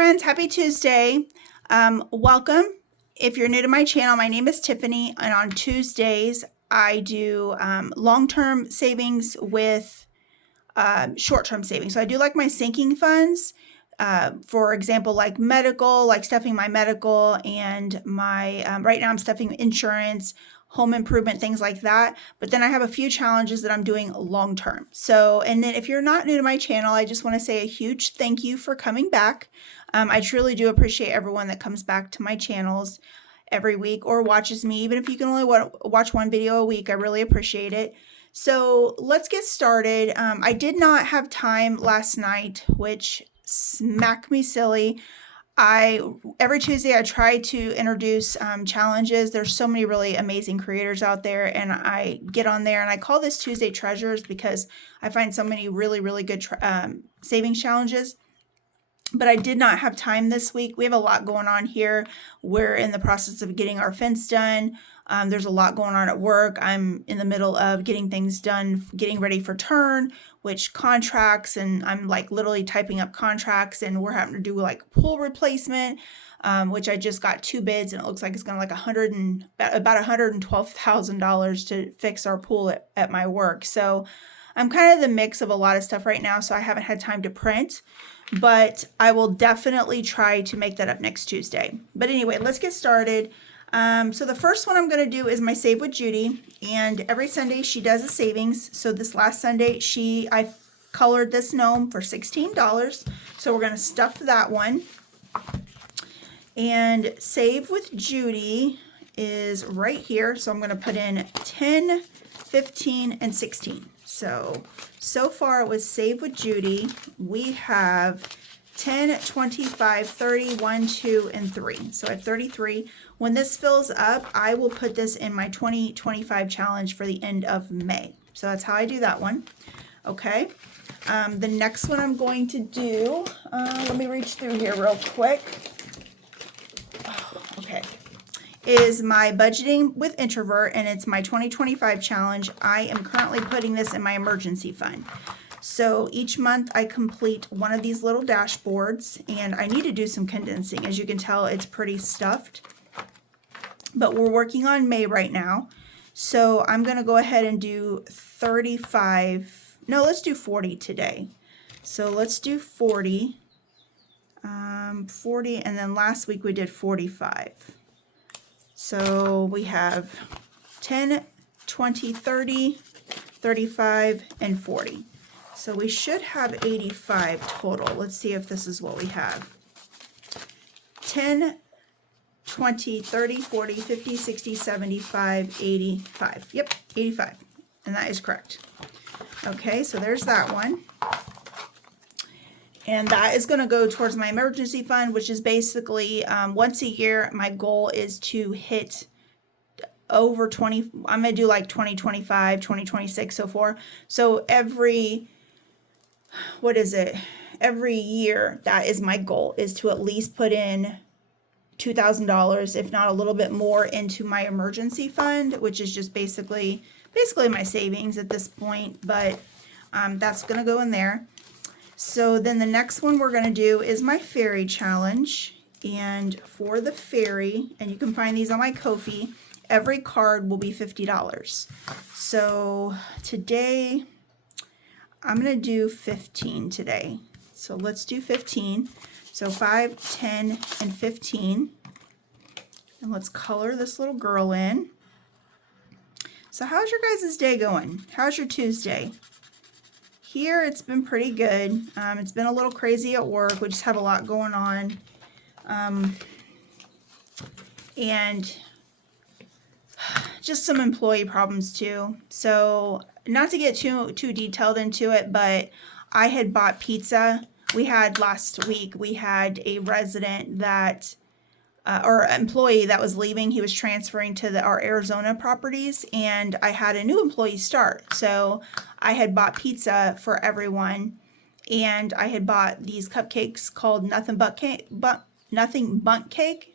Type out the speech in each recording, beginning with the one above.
friends, happy Tuesday. Welcome. If you're new to my channel, my name is Tiffany, and on Tuesdays I do long-term savings with short-term savings. So I do like my sinking funds, for example, like medical, like stuffing my medical and my, right now I'm stuffing insurance, home improvement, things like that. But then I have a few challenges that I'm doing long term. So, and then if you're not new to my channel, I just want to say a huge thank you for coming back. I truly do appreciate everyone that comes back to my channels every week or watches me, even if you can only watch one video a week. I really appreciate it. So let's get started. I did not have time last night, which smacked me silly. Every Tuesday I try to introduce challenges. There's so many really amazing creators out there, and I get on there and I call this Tuesday Treasures because I find so many really good savings challenges. But I did not have time this week. We have a lot going on here. We're in the process of getting our fence done. There's a lot going on at work. I'm in the middle of getting things done, getting ready for turn, which contracts, and I'm like literally typing up contracts, and we're having to do like pool replacement, which I just got 2 bids, and it looks like it's going to like about $112,000 to fix our pool at my work. So I'm kind of the mix of a lot of stuff right now, so I haven't had time to print, but I will definitely try to make that up next Tuesday. But anyway, let's get started. So the first one I'm going to do is my Save with Judy, and every Sunday she does a savings. So this last Sunday I colored this gnome for $16. So we're going to stuff that one. And Save with Judy is right here. So I'm going to put in 10, 15, and 16. So far with Save with Judy, we have 10, 25, 30, 1, 2, and 3. So I have 33. When this fills up, I will put this in my 2025 challenge for the end of May. So that's how I do that one. Okay. The next one I'm going to do, let me reach through here real quick. Okay. Is my Budgeting with Introvert, and it's my 2025 challenge. I am currently putting this in my emergency fund. So each month I complete one of these little dashboards, and I need to do some condensing. As you can tell, it's pretty stuffed, but we're working on May right now. So I'm going to go ahead and do 35. No, let's do 40 today. So let's do 40, 40, and then last week we did 45. So we have 10, 20, 30, 35, and 40. So we should have 85 total. Let's see if this is what we have. 10, 20, 30, 40, 50, 60, 75, 85. Yep, 85. And that is correct. Okay, so there's that one. And that is going to go towards my emergency fund, which is basically once a year, my goal is to hit over 20. I'm going to do like 2025, 2026, so forth. So every year, that is my goal, is to at least put in $2,000, if not a little bit more, into my emergency fund, which is just basically my savings at this point, but that's going to go in there. So then the next one we're going to do is my fairy challenge, and for the fairy, and you can find these on my Ko-fi, every card will be $50. So today I'm going to do 15 today. So let's do 15. So 5, 10, and 15. And let's color this little girl in. So how's your guys' day going? How's your Tuesday? Here it's been pretty good. It's been a little crazy at work. We just have a lot going on. And just some employee problems too. So not to get too detailed into it, but I had bought pizza. Last week, we had a resident that, or employee that was leaving. He was transferring to our Arizona properties, and I had a new employee start. So I had bought pizza for everyone, and I had bought these cupcakes called Nothing Bundt Cake.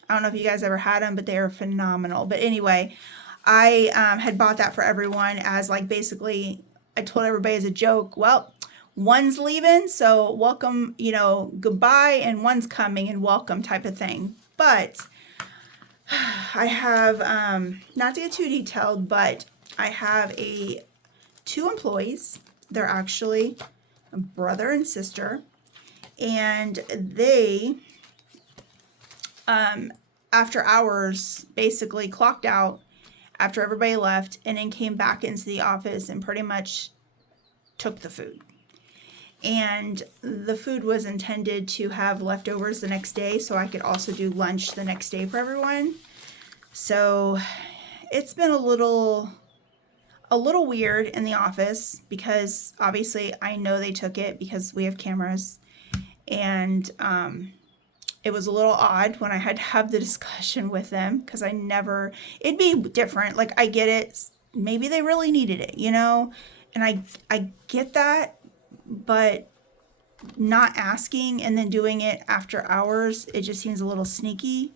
I don't know if you guys ever had them, but they are phenomenal. But anyway, I had bought that for everyone as like basically I told everybody as a joke, well, one's leaving, so welcome, you know, goodbye, and one's coming and welcome type of thing. But I have, not to get too detailed, but I have two employees. They're actually a brother and sister, and they, after hours, basically clocked out after everybody left, and then came back into the office and pretty much took the food. And the food was intended to have leftovers the next day, so I could also do lunch the next day for everyone. So it's been a little weird in the office, because obviously I know they took it because we have cameras, and it was a little odd when I had to have the discussion with them, because it'd be different. Like, I get it. Maybe they really needed it, you know? And I get that, but not asking and then doing it after hours, it just seems a little sneaky.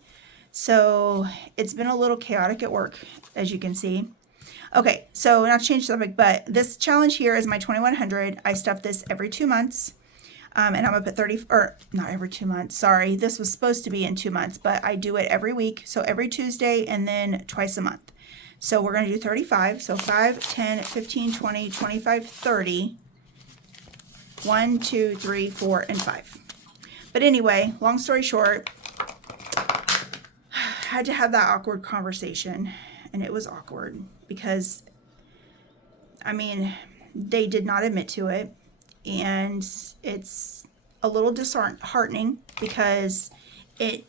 So it's been a little chaotic at work, as you can see. Okay, so not to change the topic, but this challenge here is my 2100. I stuff this every 2 months. And I'm gonna put 30, or not every 2 months, sorry. This was supposed to be in 2 months, but I do it every week. So every Tuesday, and then twice a month. So we're gonna do 35. So 5, 10, 15, 20, 25, 30. 1, 2, 3, 4, and 5. But anyway, long story short, I had to have that awkward conversation, and it was awkward because, I mean, they did not admit to it, and it's a little disheartening because it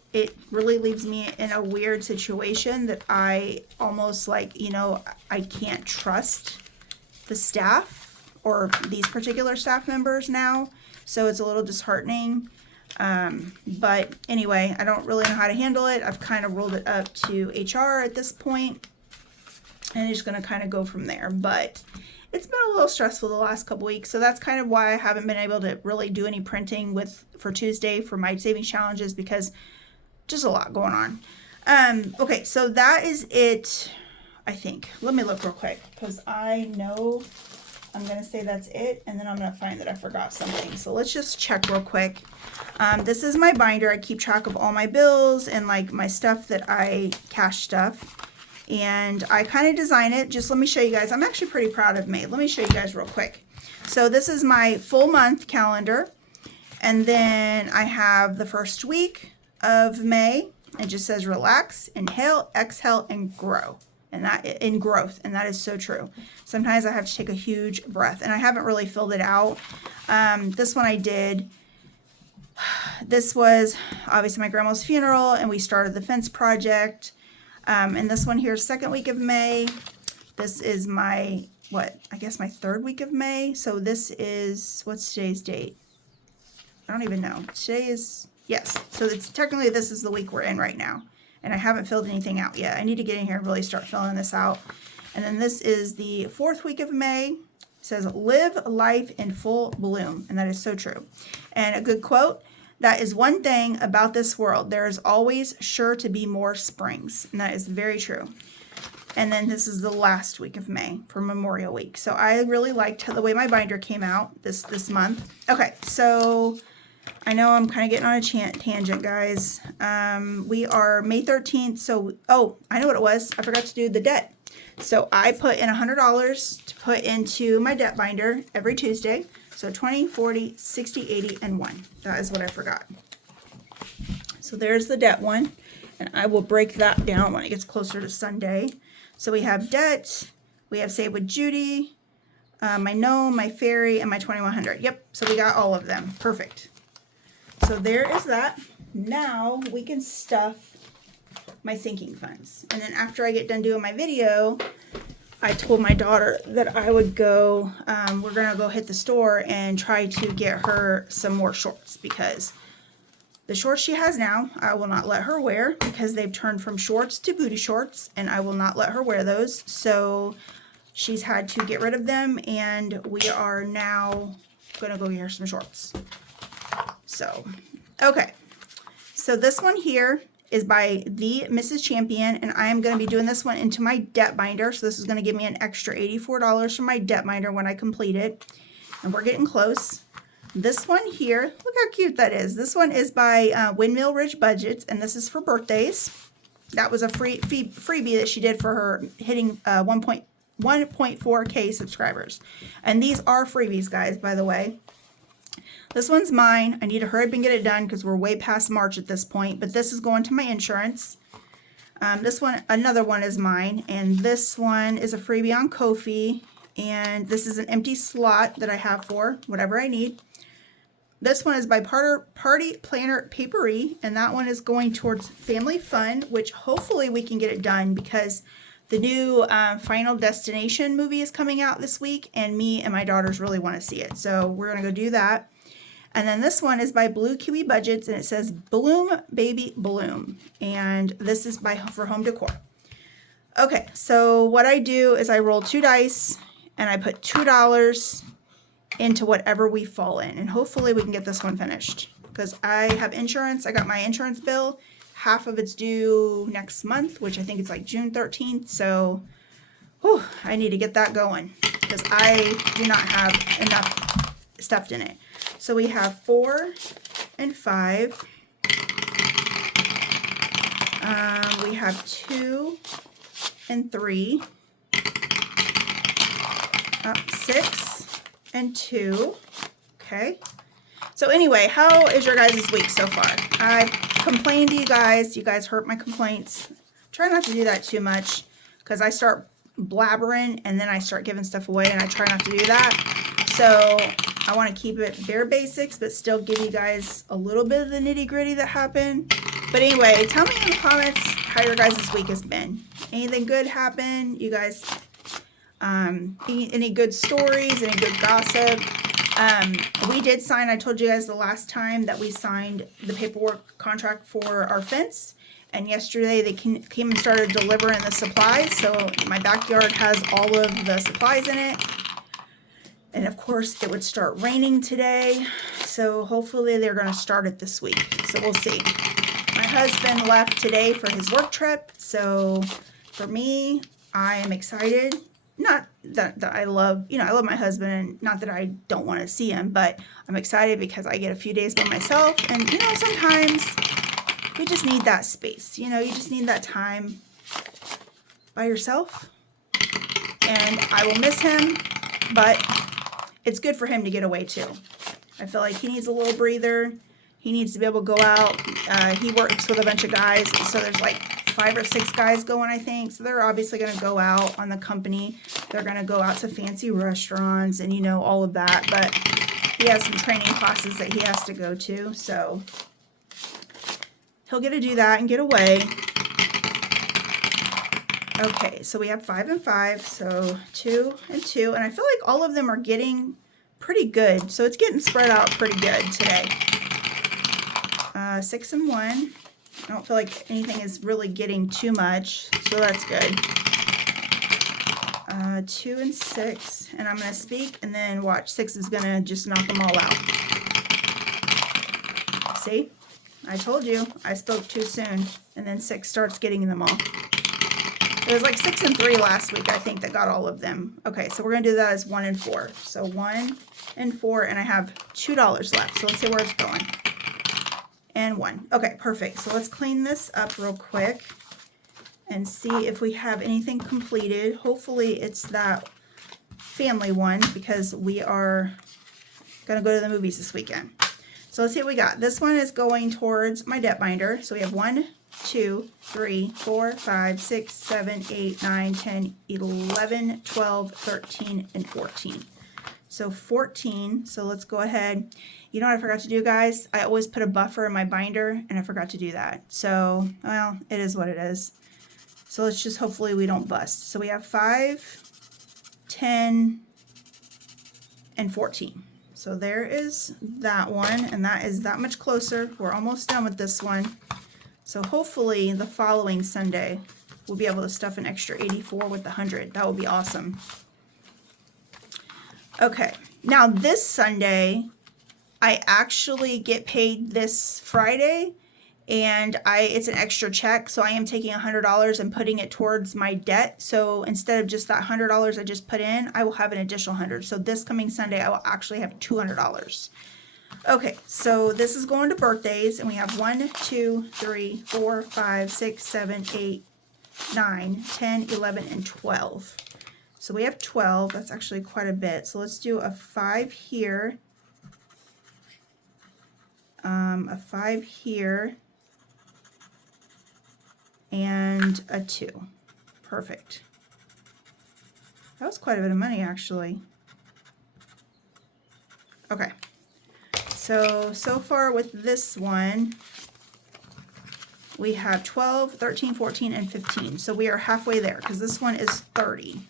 really leaves me in a weird situation that I almost, like, you know, I can't trust the staff or these particular staff members now. So it's a little disheartening. But anyway, I don't really know how to handle it. I've kind of rolled it up to HR at this point, and it's going to kind of go from there. But it's been a little stressful the last couple weeks, so that's kind of why I haven't been able to really do any printing for Tuesday for my savings challenges, because just a lot going on. Okay, so that is it, I think. Let me look real quick, because I know I'm going to say that's it, and then I'm going to find that I forgot something. So let's just check real quick. This is my binder. I keep track of all my bills and like my stuff that cash stuff. And I kind of design it. Just let me show you guys. I'm actually pretty proud of me. Let me show you guys real quick. So this is my full month calendar. And then I have the first week of May. It just says relax, inhale, exhale, and grow. And that in growth, and that is so true. Sometimes I have to take a huge breath, and I haven't really filled it out. This one I did. This was obviously my grandma's funeral, and we started the fence project. And this one here, second week of May. This is my, I guess my third week of May. So this is, what's today's date? I don't even know. Today is, yes. So it's technically, this is the week we're in right now. And I haven't filled anything out yet. I need to get in here and really start filling this out. And then this is the fourth week of May. It says, live life in full bloom. And that is so true. And a good quote, that is one thing about this world. There is always sure to be more springs. And that is very true. And then this is the last week of May for Memorial Week. So I really liked the way my binder came out this month. Okay, so I know I'm kind of getting on a tangent, guys. We are May 13th. So, oh, I know what it was. I forgot to do the debt. So I put in $100 to put into my debt binder every Tuesday. So 20, 40, 60, 80, and 1. That is what I forgot. So there's the debt one. And I will break that down when it gets closer to Sunday. So we have debt. We have Save with Judy, my gnome, my fairy, and my 2100. Yep. So we got all of them. Perfect. So there is that. Now we can stuff my sinking funds. And then after I get done doing my video, I told my daughter that I would go, we're going to go hit the store and try to get her some more shorts, because the shorts she has now, I will not let her wear because they've turned from shorts to booty shorts, and I will not let her wear those. So she's had to get rid of them, and we are now going to go get her some shorts. So, okay. So this one here is by the Mrs. Champion, and I am going to be doing this one into my debt binder. So this is going to give me an extra $84 from my debt binder when I complete it. and we're getting close. This one here, look how cute that is. This one is by Windmill Ridge Budgets, and this is for birthdays. That was a freebie that she did for her hitting 1.4K subscribers. And these are freebies, guys, by the way. This one's mine. I need to hurry up and get it done because we're way past March at this point. But this is going to my insurance. This one, another one is mine. And this one is a freebie on Ko-fi. And this is an empty slot that I have for whatever I need. This one is by Party Planner Papery, and that one is going towards Family Fun, which hopefully we can get it done because the new Final Destination movie is coming out this week, and me and my daughters really want to see it. So we're going to go do that. And then this one is by Blue Kiwi Budgets, and it says Bloom Baby Bloom. And this is for home decor. Okay, so what I do is I roll 2 dice, and I put $2 into whatever we fall in, and hopefully we can get this one finished because I have insurance. I got my insurance bill. Half of it's due next month, which I think it's like June 13th. So I need to get that going because I do not have enough stuffed in it. So we have 4 and 5. We have 2 and 3. 6 and 2. Okay. So anyway, how is your guys' week so far? I complained to you guys. You guys hurt my complaints. Try not to do that too much because I start blabbering and then I start giving stuff away, and I try not to do that. So I want to keep it bare basics, but still give you guys a little bit of the nitty gritty that happened. But anyway, tell me in the comments how your guys' week has been. Anything good happen? You guys, any good stories, any good gossip? We did sign, I told you guys the last time that we signed the paperwork contract for our fence. And yesterday they came and started delivering the supplies. So my backyard has all of the supplies in it. And of course it would start raining today. So hopefully they're going to start it this week. So we'll see. My husband left today for his work trip. So for me, I am excited. Not that I love, I love my husband, and not that I don't want to see him, but I'm excited because I get a few days by myself. And, sometimes you just need that space. You just need that time by yourself. And I will miss him, but it's good for him to get away too. I feel like he needs a little breather. He needs to be able to go out. He works with a bunch of guys, so there's like 5 or 6 guys going, I think. So they're obviously going to go out on the company. They're going to go out to fancy restaurants and, all of that. But he has some training classes that he has to go to. So he'll get to do that and get away. Okay, so we have 5 and 5. So 2 and 2. And I feel like all of them are getting pretty good. So it's getting spread out pretty good today. 6 and 1. I don't feel like anything is really getting too much, so that's good. 2 and 6, and I'm going to speak, and then watch. 6 is going to just knock them all out. See? I told you. I spoke too soon, and then 6 starts getting them all. It was like 6 and 3 last week, I think, that got all of them. Okay, so we're going to do that as 1 and 4. So 1 and 4, and I have $2 left, so let's see where it's going. And 1. Okay, perfect. So let's clean this up real quick and see if we have anything completed. Hopefully it's that family one because we are going to go to the movies this weekend. So let's see what we got. This one is going towards my debt binder. So we have 1, 2, 3, 4, 5, 6, 7, 8, 9, 10, 11, 12, 13, and 14. So 14, so let's go ahead. You know what I forgot to do, guys? I always put a buffer in my binder, and I forgot to do that. So, well, it is what it is. So let's just hopefully we don't bust. So we have 5, 10, and 14. So there is that one, and that is that much closer. We're almost done with this one. So hopefully the following Sunday, we'll be able to stuff an extra 84 with the 100. That would be awesome. Okay, now this Sunday, I actually get paid this Friday, and it's an extra check, so I am taking $100 and putting it towards my debt. So instead of just that $100 I just put in, I will have an additional 100. So this coming Sunday I will actually have $200. Okay, so this is going to birthdays, and we have 1, 2, 3, 4, 5, 6, 7, 8, 9, 10, 11, and 12. So we have 12. That's actually quite a bit. So let's do a 5 here, a 5 here, and a 2. Perfect. That was quite a bit of money, actually. Okay. So far with this one, we have 12, 13, 14, and 15. So we are halfway there because this one is 30.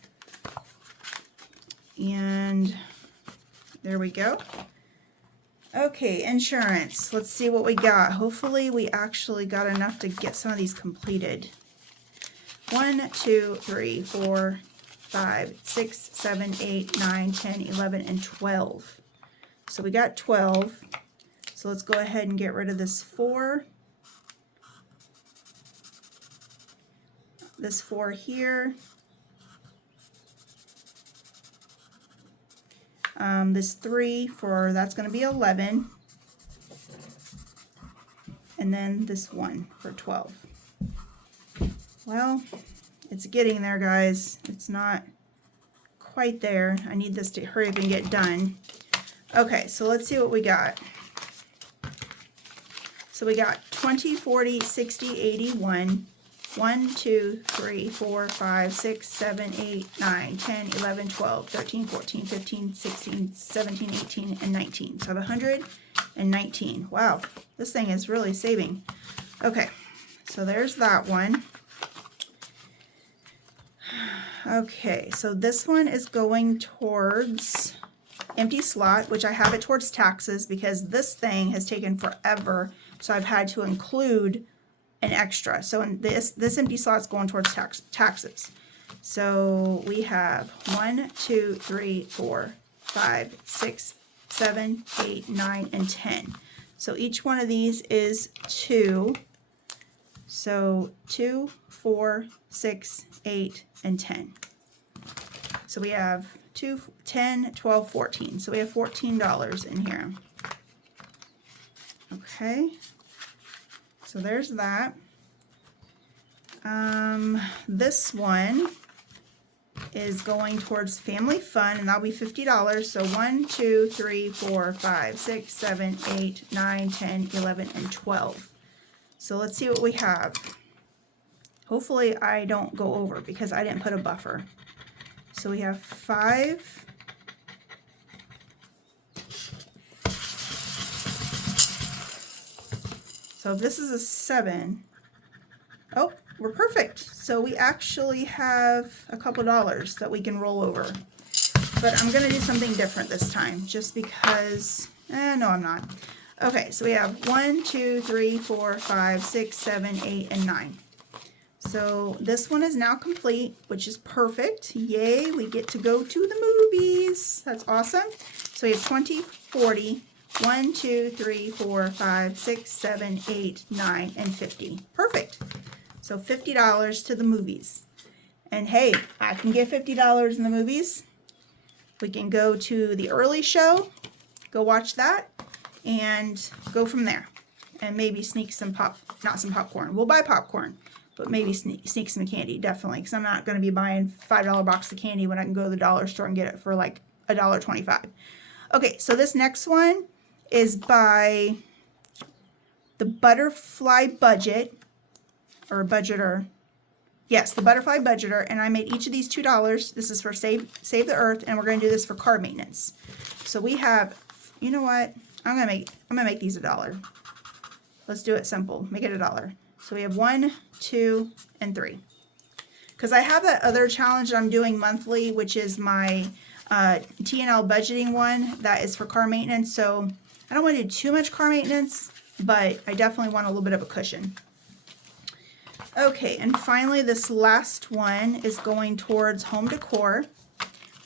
And there we go. Okay, insurance. Let's see what we got. Hopefully we actually got enough to get some of these completed. 1, 2, 3, 4, 5, 6, 7, 8, 9, 10, 11, and 12. So we got 12. So let's go ahead and get rid of this 4. This 4 here. This 3 for, that's going to be 11. And then this 1 for 12. Well, it's getting there, guys. It's not quite there. I need this to hurry up and get done. Okay, so let's see what we got. So we got 20, 40, 60, 81. 1, 2, 3, 4, 5, 6, 7, 8, 9, 10, 11, 12, 13, 14, 15, 16, 17, 18, and 19. So I have 119. Wow, this thing is really saving. Okay, so there's that one. Okay, so this one is going towards empty slot, which I have it towards taxes because this thing has taken forever. So I've had to include an extra. So in this empty slot is going towards taxes. So we have 1, 2, 3, 4, 5, 6, 7, 8, 9, and 10. So each one of these is 2. So 2, 4, 6, 8, and 10. So we have 2, 10, 12, 14. So we have $14 in here. Okay. So there's that. This one is going towards family fun, and that'll be $50. So 1, 2, 3, 4, 5, 6, 7, 8, 9, 10, 11, and 12. So let's see what we have. Hopefully I don't go over because I didn't put a buffer. So we have 5. So if this is a 7, oh, we're perfect. So we actually have a couple dollars that we can roll over. But I'm going to do something different this time just because, no, I'm not. Okay, so we have 1, 2, 3, 4, 5, 6, 7, 8, and 9. So this one is now complete, which is perfect. Yay, we get to go to the movies. That's awesome. So we have 20, 40, 1, 2, 3, 4, 5, 6, 7, 8, 9, and 50. Perfect. So $50 to the movies. And hey, I can get $50 in the movies. We can go to the early show, go watch that, and go from there. And maybe sneak some not some popcorn. We'll buy popcorn, but maybe sneak some candy, definitely. Because I'm not going to be buying $5 box of candy when I can go to the dollar store and get it for like $1.25. Okay, so this next one is by the Butterfly Budget, or Budgeter. Yes, the Butterfly Budgeter, and I made each of these $2. This is for Save the Earth, and we're going to do this for car maintenance. So we have, you know what? I'm gonna make these $1. Let's do it simple. Make it $1. So we have 1, 2, and 3. Because I have that other challenge that I'm doing monthly, which is my T&L budgeting one that is for car maintenance. So I don't want to do too much car maintenance, but I definitely want a little bit of a cushion. Okay, and finally this last one is going towards home decor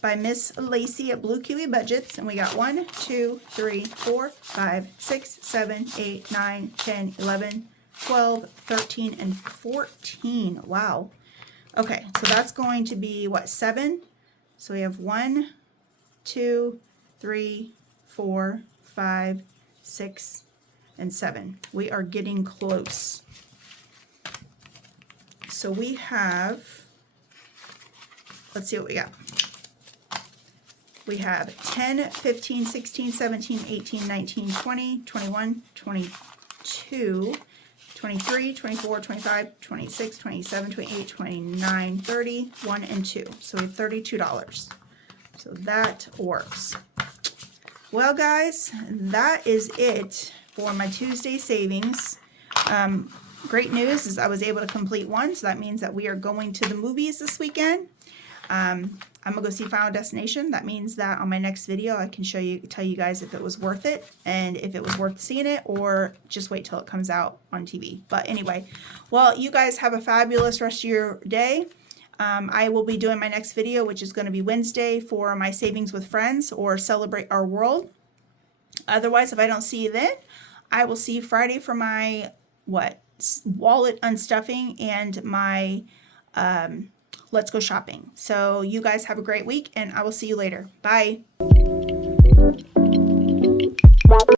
by Miss Lacey at Blue Kiwi Budgets. And we got 1, 2, 3, 4, 5, 6, 7, 8, 9, 10, 11, 12, 13, and 14. Wow. Okay, so that's going to be what, 7? So we have 1, 2, 3, 4, 5, 6, and 7. We are getting close. So we have, let's see what we got. We have 10, 15, 16, 17, 18, 19, 20, 21, 22, 23, 24, 25, 26, 27, 28, 29, 30, 1, and 2. So we have $32. So that works. Well, guys, that is it for my Tuesday savings. Great news is I was able to complete one, so that means that we are going to the movies this weekend. I'm gonna go see Final Destination. That means that on my next video I can tell you guys if it was worth it and if it was worth seeing it, or just wait till it comes out on TV. But anyway, well, you guys have a fabulous rest of your day. I will be doing my next video, which is going to be Wednesday, for my savings with friends or celebrate our world. Otherwise, if I don't see you then, I will see you Friday for my wallet unstuffing and my let's go shopping. So you guys have a great week, and I will see you later. Bye.